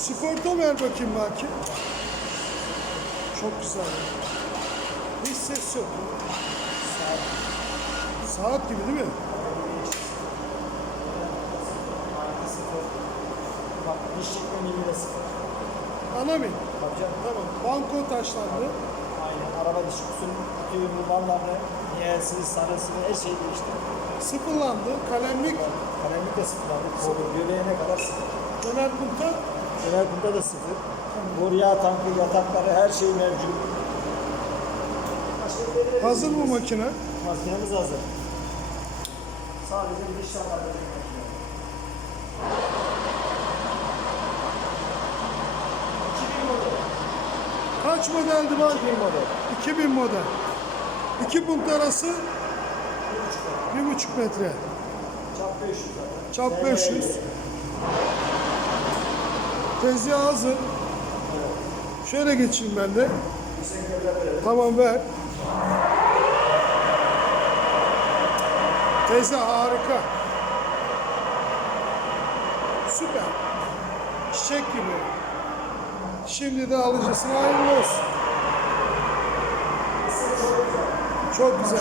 Sigorta ver bakayım belki. Çok güzel. Hiç ses yok. Saat gibi değil mi? Bak diş çekme mili de sıfır. Ana mı? Bak canım. Tamam. Banko taşlandı. Aynen. Araba dış kutunun tüyü bunlarla niyesi, sarısı her şey değişti. Sıfırlandı. Kalemlik. Kalemlik de sıfırlandı. Kolu göbeğine kadar sıfır. Döner punta. Döner bunda da sıfır. Buraya tankı, yatakları her şey mevcut. Hazır bu makine. Makinemiz hazır. Sadece bir makine. 2000 model. Kaç modeldi bak? 2000 model. 2000 model. İki punta arası 1,5 metre. Çap 500 zaten. Çap 500. Tezgah hazır. Şöyle geçeyim ben de. Tamam ver. Teyze harika. Süper. Çiçek gibi. Şimdi de alıcısına hayırlı olsun. Çok güzel.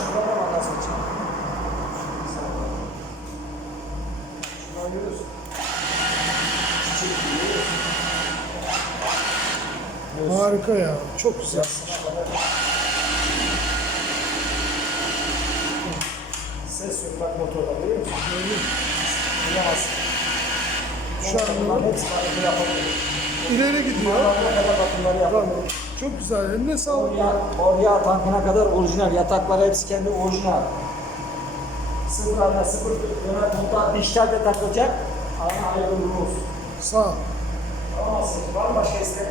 Şuradan görüyorsun. Çiçek gibi görüyorsun. Harika ya. Çok güzel. Ses yok bak motorda görüyor musun? Duyamazsın. Şu an Bunların hepsi farklı yapabilir. ileri gidiyor. Bunlara kadar bakımları yapabilir. Çok güzel. Eline sağlık. Oraya, oraya tankına kadar orijinal. Yataklar hepsi kendi orijinal. Sıfır ana sıfır döner bunda dijital de takılacak. Ana hayırlı olsun. Sağ ol. Tamam. Var mı başka isteğin?